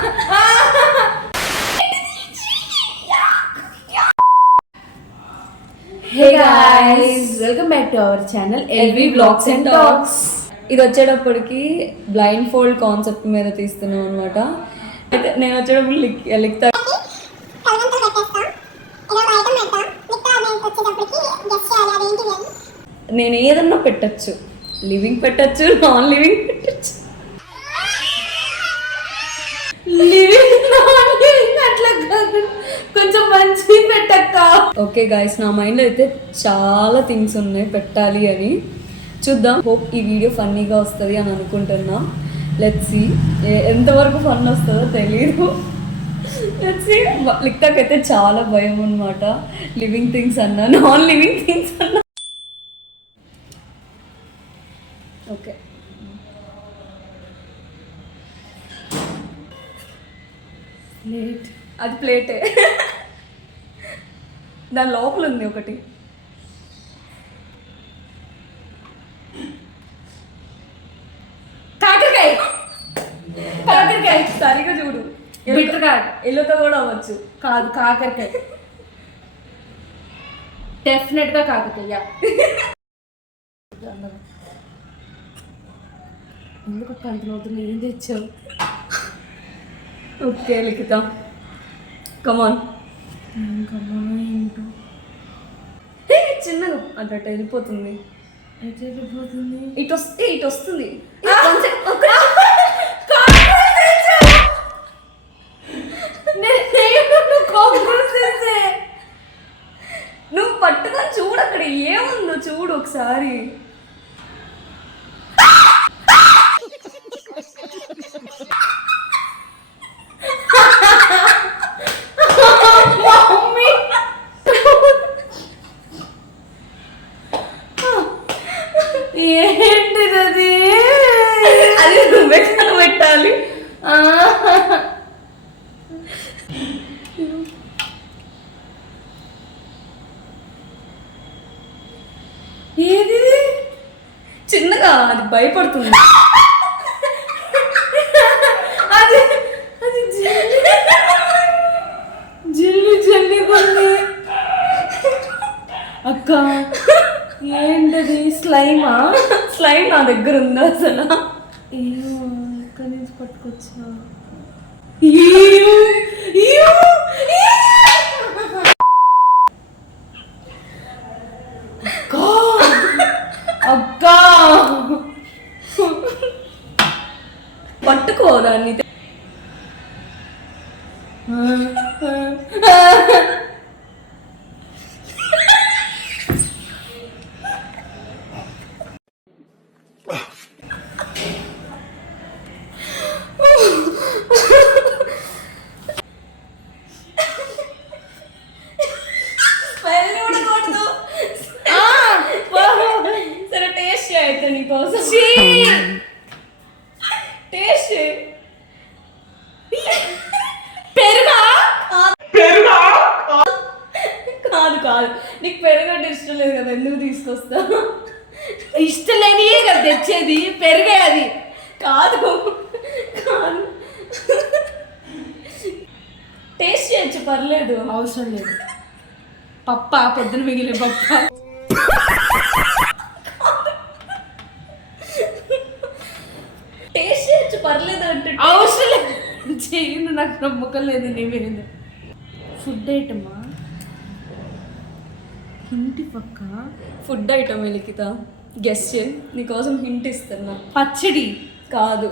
Hey guys, welcome back to our channel LV Vlogs and Talks. ఇది వచ్చేటప్పటికి blind fold concept మీద తీస్తున్నాం అనమాట. అయితే నేను వచ్చేటప్పుడు లిక్తా నేను ఏదన్నా పెట్టచ్చు, లివింగ్ పెట్టచ్చు, నాన్ లివింగ్ పెట్టచ్చు. లివింగ్ నాన్ లివింగ్ అట్లా కాదు, కొంచెం మంచి పెట్టక్క. ఓకే గైస్, నా మైండ్లో అయితే చాలా థింగ్స్ ఉన్నాయి పెట్టాలి అని. చూద్దాం, హోప్ ఈ వీడియో ఫన్నీగా వస్తుంది అని అనుకుంటున్నా. లెట్స్ సీ ఎంతవరకు ఫన్ వస్తుందో తెలియదు. Let's see. లిక్తాకైతే చాలా భయం అనమాట, లివింగ్ థింగ్స్ అన్నా నాన్ లివింగ్ థింగ్స్ అన్నా. ఓకే, ప్లేట్, అది ప్లేటే, దాని లోపల ఉంది ఒకటి. కాకరకాయ, కాకరకాయ సరిగా చూడు, బిట్టకాయ, ఎల్లుతో కూడా అవ్వచ్చు. కాదు కాకరకాయ, డెఫినెట్ గా కాకరకాయ. ఎందుకు కంటునవుతుంది, ఏం తెచ్చావు? ఓకే లిఖిత, కమాన్. ఏంటో చిన్నగా అట్లా వెళ్ళిపోతుంది. అయితే వెళ్ళిపోతుంది. ఇటు వస్తే ఇటు వస్తుంది. నువ్వు పట్టుకొని చూడు, అక్కడ ఏముందో చూడు ఒకసారి. ఏంటిది అది? అది నువ్వే కనిపెట్టాలి. ఏది? చిన్నగా అది భయపడుతుంది. అది అది జల్లి జల్లి కొన్ని. అక్క ఏంటది? స్లైమా? స్లైమ్ నా దగ్గర ఉందా అసలు? ఎక్కడి నుంచి పట్టుకొచ్చా? అక్క పట్టుకో దాన్ని. సరే టేస్ట్ అయితే నీకోసం. టేస్ట్ పెరుగా? కాదు కాదు, నీకు పెరుగంటే ఇష్టం లేదు కదా, ఎందుకు తీసుకొస్తా? ఇష్టం లేనియే కదా తెచ్చేది, పెరుగే అది. కాదు కాదు, టేస్ట్ చేయొచ్చు, పర్లేదు. అవసరం లేదు. పప్ప పొద్దున మిగిలిన పప్ప. టేస్ట్ చేయొచ్చు, పర్లేదు అంటే. అవసరం లేదు, చేయను, నాకు నమ్మకం లేదు నీ మీద. ఫుడ్ ఐటమా? ఇంటి పక్క ఫుడ్ ఐటమ్ లిఖిత, గెస్ చేయి, నీకోసం హింట్ ఇస్తున్నా. పచ్చడి కాదు,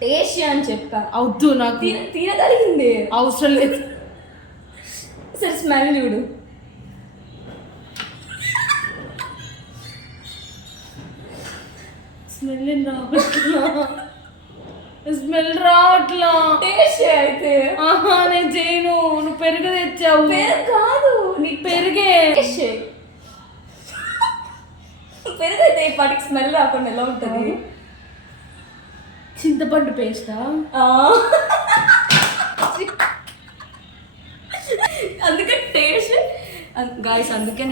టేస్ట్ అని చెప్పా. అవుతూ నాకు తినగలిగింది. అవసరం లేదు. సరే స్మెల్ చూడు. స్మెల్ రావట్లా, స్మెల్ రావట్లా. టేస్ట్ అయితే. ఆహా నేను చేయను, నువ్వు పెరుగు తెచ్చావు. పెరుగు కాదు, నీ పెరుగే. టేస్ట్ చేయి. పెరుగు అయితే వాటికి స్మెల్ రాకుండా ఎలా ఉంటుంది? చింతపండు పేస్టా? అందుకే టేస్ట్ గాయస్, అందుకే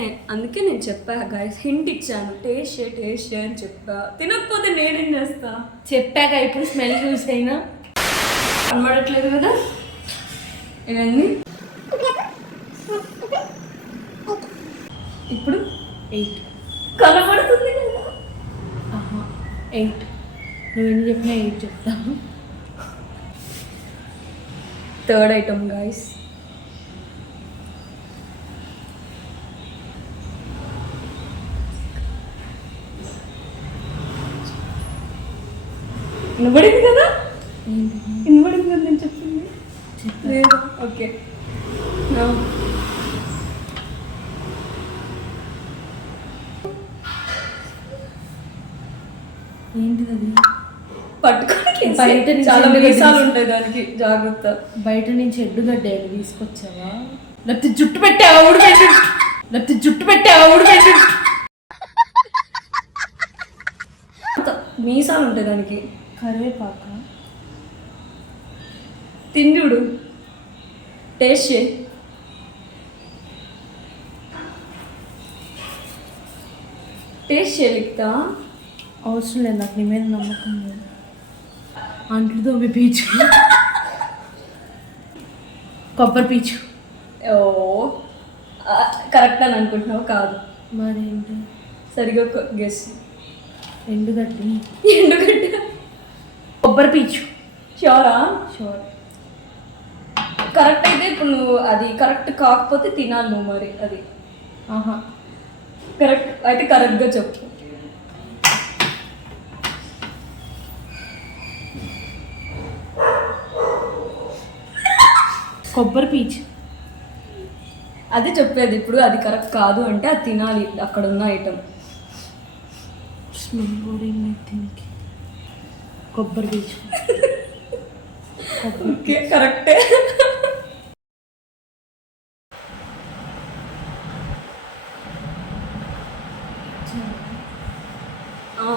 నేను చెప్పా గాయస్, హింట్ ఇచ్చాను, టేస్ట్ అని చెప్పా. తినకపోతే నేనేం చేస్తా? చెప్పాక ఇప్పుడు స్మెల్ చూసైనా కనబడట్లేదు కదా ఇవన్నీ. ఇప్పుడు 8. కనబడుతుంది కదా. 8. నువ్వు ఎన్ని చెప్పినా 8 చెప్తాను. Third item guys. వినబడింది కదా, వినబడింది కదా నేను చెప్పింది. లేదా ఓకే. ఏంటిది అది? పట్టుకోవట్లేదు. బయట నుంచి చాలా ఎండుగడ్డ మీసాలు ఉంటాయి దానికి, జాగ్రత్త. బయట నుంచి ఎడ్డుగడ్డ తీసుకొచ్చావా? లేకపోతే జుట్టు పెట్టావా? ఊడిపెట్టు. లేకపోతే జుట్టు పెట్టావా? ఊడిపెట్టు. మీసాలు ఉంటాయి దానికి. కరివేపాక. తిండుడు టేస్ట్ చేయి. టేస్ట్ చేయలిక్తా. అవసరం లేదు, నాకు నీ మీద నమ్మకం లేదు. అంట్లు తోమి పీచు. కొబ్బరి పీచు. ఓ కరెక్ట్ అని అనుకుంటున్నావు? కాదు. మరేంటి? సరిగా గెస్. ఎండుగడ్డి. ఎండుగడ్డ. కొబ్బరి పీచు. షూరా? షూర్. కరెక్ట్ అయితే ఇప్పుడు నువ్వు అది కరెక్ట్ కాకపోతే తినాలి నువ్వు మరి. అది కరెక్ట్ అయితే కరెక్ట్గా చెప్పు. కొబ్బరి పీచు. అది చెప్పేది ఇప్పుడు. అది కరెక్ట్ కాదు అంటే అది తినాలి, అక్కడ ఉన్న ఐటమ్. కొబ్బరి పీచు. ఓకే కరెక్టే.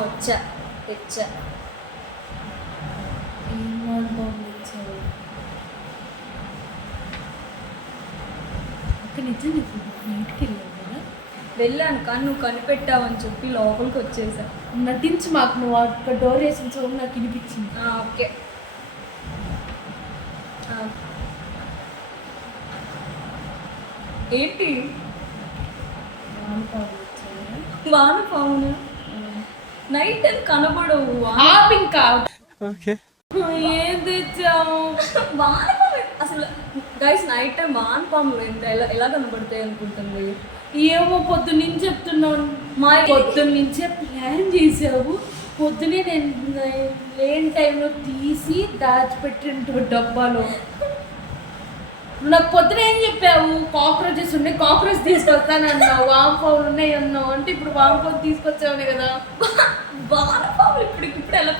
వచ్చా తెచ్చా. వెళ్ళాను కానీ నువ్వు కనిపెట్టావని చెప్పి లోపలికి వచ్చేసా. నటించి మాకు నువ్వు అక్కడ డోర్ వేసిన చోటు నాకు వినిపించింది. ఓకే. ఏంటి? వానపామునా? నైట్ టైం కనబడవు. ఇంకా ఏం తెచ్చావు? వానపాము అసలు గైస్ నైట్ టైం వానపాములు ఎలా కనబడతాయి అనుకుంటుంది? ఏమో పొద్దున్నుంచి చెప్తున్నావు. మా పొద్దున్నుంచే ప్లాన్ చేసావు. పొద్దునే నేను లేని టైంలో తీసి దాచిపెట్టిన డబ్బాలో. నాకు పొద్దున ఏం చెప్పావు? కాక్రోచెస్ ఉన్నాయి, కాక్రోచ్ తీసుకొస్తానన్నావు. వామపావులు ఉన్నాయి అన్నావు. అంటే ఇప్పుడు వామపావు తీసుకొచ్చావునే కదా. వానపాములు ఇప్పుడు ఎలా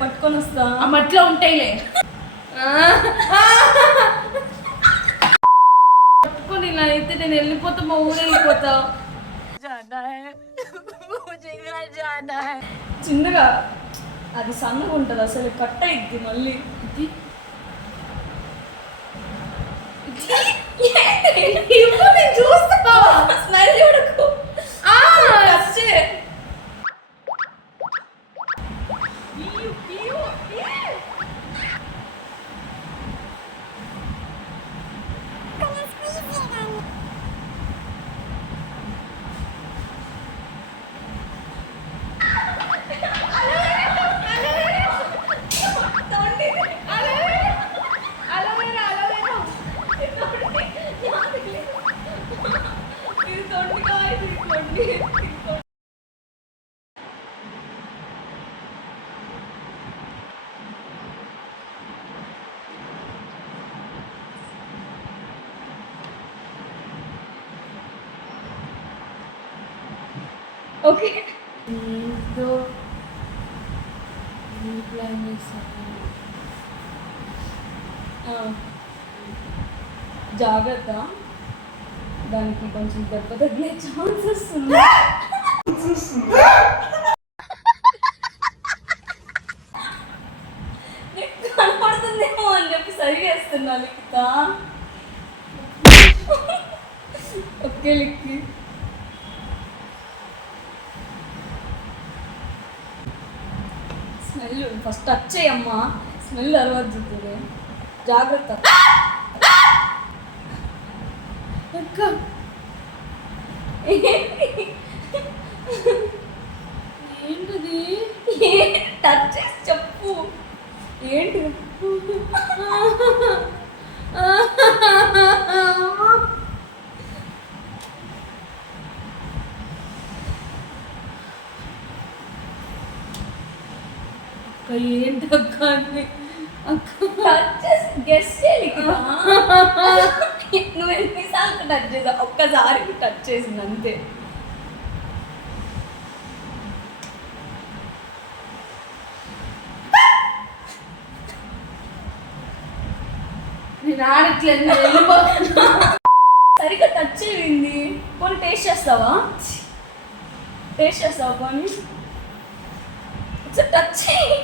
పట్టుకొని వస్తా? ఆ మట్లో ఉంటాయిలే. పట్టుకొని ఇలా అయితే నేను వెళ్ళిపోతా, మా ఊరు వెళ్ళిపోతా. చిన్నగా అది సన్నగా ఉంటుంది అసలు, కట్ అయింది మళ్ళీ. చూస్తా స్మెల్ చూడకు. ఓకే ఏదో ప్లాన్ చేస్తాను. జాగ్రత్త, దానికి కొంచెం దెబ్బ తగిలే ఛాన్స్ వస్తుంది. కనపడుతుందేమో అని చెప్పి సరి చేస్తున్నా Likhita. Okay Likki. Smell first touch చేయమ్మా, స్మెల్ తర్వాత చూస్తుంది. జాగ్రత్త. అక్క ఏంటిది? టచ్ చేసి చెప్పు. ఏంటి? అక్క ఏంటి అక్క అని? అక్క టచ్ చేసి గెస్ చేయాలి కదా. నువ్వు ఎన్నిసార్లు టచ్ చేసావు? ఒక్కసారి టచ్ చేసింది అంతే. నేను ఆడట్లేదు, నేను వెళ్ళిపోతున్నా. సరిగ్గా టచ్ చేయింది. పోనీ టేస్ట్ చేస్తావా? టేస్ట్ చేస్తావా పోనీ? ఒకసారి టచ్ చేయి.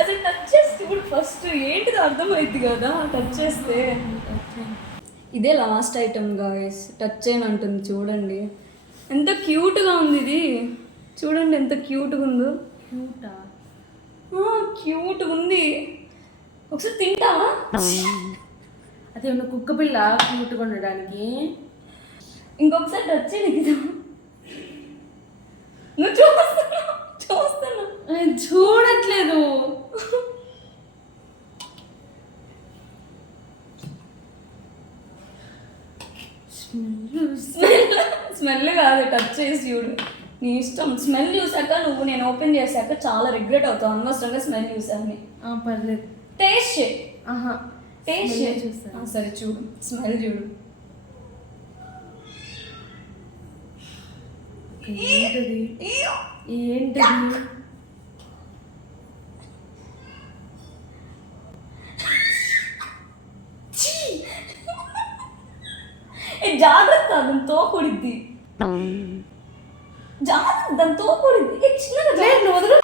అసలు టచ్ చేస్తే ఇప్పుడు ఫస్ట్ ఏంటిది అర్థమైంది కదా టచ్ చేస్తే. ఇదే లాస్ట్ ఐటమ్ గాయస్. టచ్ చేయను అంటుంది చూడండి. ఎంత క్యూట్గా ఉంది ఇది. చూడండి ఎంత క్యూట్గా ఉందో. క్యూటా? క్యూట్గా ఉంది. ఒకసారి తింటావా? అదేమన్నా కుక్క పిల్ల క్యూట్గా ఉండడానికి? ఇంకొకసారి టచ్ చేయను కదా. నువ్వు చూస్తున్నా. నేను చూడట్లేదు. స్మెల్ కాదు, టచ్ చేసి చూడు. నీ ఇష్టం. స్మెల్ చూసాక నువ్వు నేను ఓపెన్ చేశాక చాలా రిగ్రెట్ అవుతావు అనవసరంగా స్మెల్ చూసాను. పర్లేదు. టేస్ట్ చేయి. టేస్ట్ స్మెల్ చేయి. చూస్తాను. సరే చూడు, స్మెల్ చూడు. ఏంటది? ఏంటది? జాగ్రత్త, దాని తోకుడిద్ది. జాగ్రత్త, దాని తోకుడిద్ది. చిన్నగా లేదు, వదులు.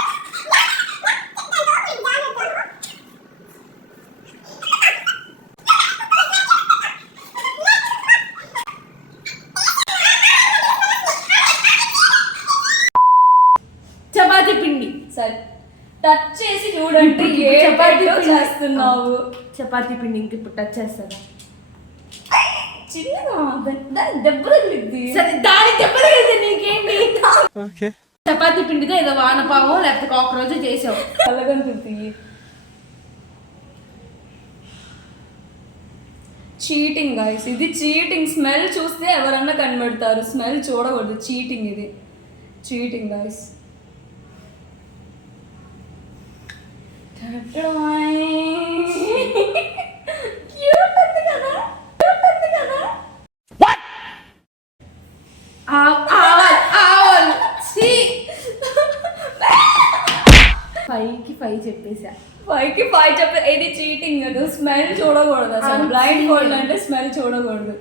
చపాతీ పిండి. సరే టచ్ చేసి చూడండి. ఏ చపాతీ చపాతీ పిండి చేస్తున్నావు? చపాతీ పిండి ఇంక ఇప్పుడు టచ్ చేస్తారా? చిన్నగా దాని దెబ్బ తగిలిద్ది. సరే, దాని దెబ్బలు నీకేంటి? చపాతీ పిండితో ఏదో వానపాము లేకపోతే కాక్రోచ్ చేసావు. కలగంటుంది. చీటింగ్ గాయస్, ఇది చీటింగ్. స్మెల్ చూస్తే ఎవరన్నా కనబడతారు, స్మెల్ చూడకూడదు. చీటింగ్ ఇది, చీటింగ్ గాయస్. క్యూట్ ఉంది కదా, క్యూట్ ఉంది కదా. ఫైవ్కి 5 చెప్పేసా. 5కి 5 చెప్పే. ఇది చీటింగ్ కదా. స్మెల్ చూడకూడదు అసలు. బ్లైండ్ ఫోల్డ్ అంటే స్మెల్ చూడకూడదు.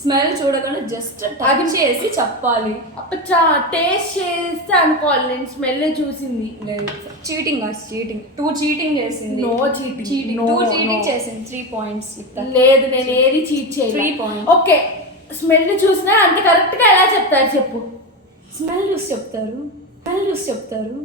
స్మెల్ చూడకుండా జస్ట్ టచ్ చేసి చెప్పాలి. అప్పచ్చా టేస్ట్ చేస్తే అనుకోవాలి. నేను స్మెల్ చూసింది. చీటింగ్ కాదు, చీటింగ్. 2 చీటింగ్ చేసింది. No cheating. Cheating. No, 2 cheating no. చేసింది. 3 పాయింట్స్. లేదు, నేను ఏది చీట్ 3 చేయలేదు. points. ఓకే, స్మెల్ చూసినా అంత కరెక్ట్గా ఎలా చెప్తారు చెప్పు? స్మెల్ చూసి చెప్తారు. స్మెల్ చూసి చెప్తారు.